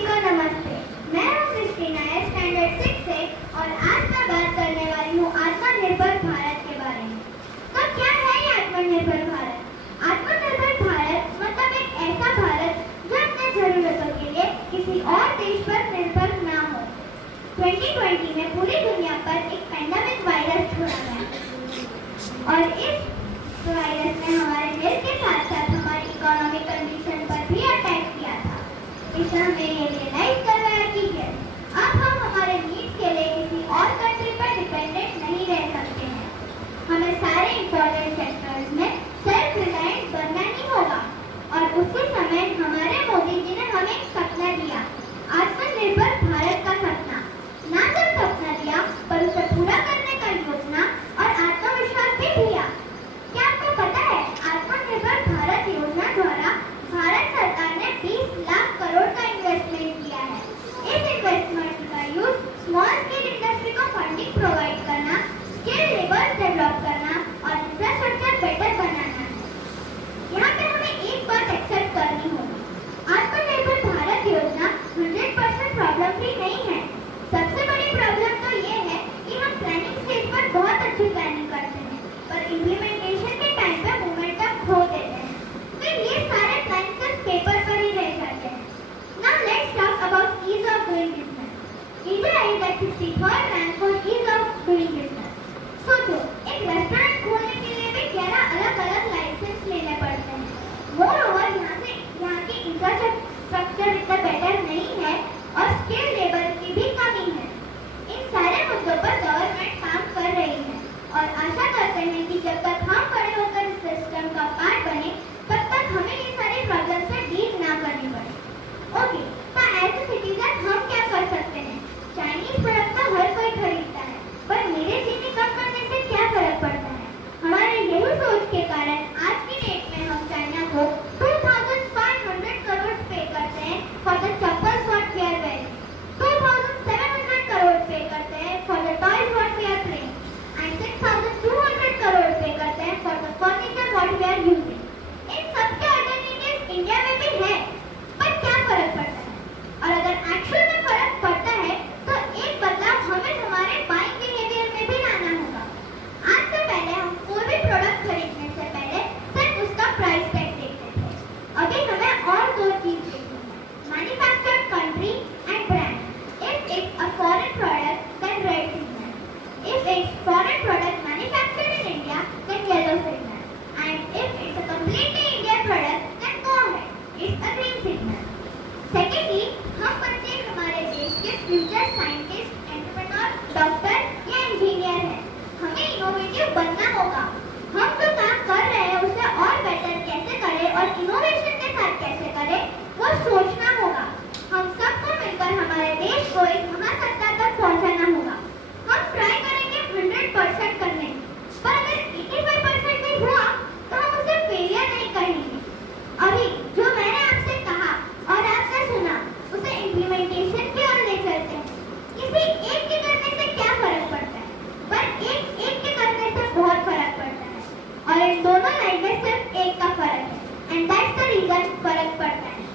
को नमस्ते। मैं हूँ क्रिस्टीना स्टैंडर्ड 6 से और आज मैं बात करने वाली हूँ आत्मनिर्भर भारत के बारे में। तो क्या है ये आत्मनिर्भर भारत? आत्मनिर्भर भारत मतलब एक ऐसा भारत जो अपने जरूरतों के लिए किसी और देश पर निर्भर ना हो। 2020 में पूरी दुनिया पर एक पैंडेमिक वायरस छोड़ा गया और इस वायरस ने हमारे हेल्थ के साथ साथ हमारी इकोनॉमिक कंडीशन पर भी अटैक किया था। इससे हमें ये रियलाइज करवाया कि अब हम हमारे नीड्स के लिए किसी और कंट्री पर डिपेंडेंट नहीं रह सकते हैं। हमें सारे इंपॉर्टेंट सेक्टर्स में सेल्फ रिलायंट बनना ही होगा और उसी समय हमारे मोदी जी ने हमें एक सपना दिया, आत्मनिर्भर भारत का सपना। ना सिर्फ सपना दिया पर उसे पूरा करने का योजना और आत्मविश्वास भी दिया। क्या आपको पता है आत्मनिर्भर भारत योजना द्वारा भारत सरकार ने 20 लाख करोड़ का इन्वेस्टमेंट किया है। इस इन्वेस्टमेंट का यूज स्मॉल स्केल इंडस्ट्री को फंडिंग प्रोवाइड करना, स्किल लेबर डेवलप करना और इंफ्रास्ट्रक्चर बेटर बनाना है। यहाँ पे हमें एक बात एक्सेप्ट करनी होगी, आत्मनिर्भर भारत योजना 100% प्रॉब्लम फ्री नहीं है। सबसे बड़ी प्रॉब्लम तो ये है कि हम प्लानिंग स्टेज पर बहुत अच्छी प्लानिंग करते हैं पर इम्प्लीमेंटेशन के टाइम पे मोमेंटम खो देते हैं। फिर ये सारे प्लान सिर्फ पेपर पर ही रह जाते हैं। Now let's talk about ease of doing business. India is at 63rd rank for ease of doing business. सोचो, एक रेस्टोरेंट खोलने के लिए भी 11 अलग-अलग लाइसेंस लेने पड़ते हैं। मोरओवर यहाँ की इंफ्रास्ट्रक्चर इतना बेटर नहीं है और स्किल लेबर की भी कमी है। इन सारे मुद्दों पर गवर्नमेंट काम कर रही है और आशा करते हैं कि जब तक हम बड़े होकर इस सिस्टम का पार्ट बने तब तक हमें ये सारी प्रॉब्लम से डील ना करनी पड़े। ओके, तो एज ए सिटीजन हम क्या कर सकते हैं? चाइनीज प्रोडक्ट तो हर कोई खरीदता है पर मेरे जीने कम करने से क्या फर्क पड़ता है? हमारे यही सोच के कारण आज की डेट में हम चाइना को 2500 करोड़ पे करते हैं for the chappals what we are wearing, 2700 crore pay करते हैं for the toys what we are playing and 6200 crore pay करते हैं for the furniture what we are using. इन सबके अल्टरनेटिव्स इंडिया में भी है पर क्या फर्क पड़ता है? और अगर एक्चुअल में फर्क पड़ता है तो एक बदलाव हमें हमारे बाइंग बिहेवियर में भी लाना होगा। आज से पहले हम कोई भी प्रोडक्ट खरीदने से पहले सिर्फ उसका प्राइस टैग देखते थे। अभी हमें और दो चीज देखनी है, manufactured country and brand. If it's a foreign product then red signal, if it's foreign product manufactured in India then yellow signal and if it's a completely Indian product then go ahead, it's a green signal. Secondly, हम बच्चे हमारे देश के future scientist, entrepreneur, doctor या engineer हैं। हमें innovative बनना होगा। हम जो काम कर रहे हैं उसे और बेटर कैसे करें और इनोवेशन के साथ कैसे करें वो सोचना होगा। हम सबको मिलकर हमारे देश को एक महासत्ता तक पहुंचाना होगा। हम ट्राई करेंगे 100% करने की, पर अगर 85% भी हुआ तो हम उसे फेलियर नहीं कहेंगे। अभी जो मैंने आपसे कहा और आपने सुना उसे इम्प्लीमेंटेशन की ओर ले चलते हैं। किसी एक के करने से क्या फर्क पड़ता है, पर एक के करने से बहुत फर्क पड़ता है और इन दोनों लाइन में सिर्फ एक का फर्क है एंड दैट्स द रीजन फर्क पड़ता है।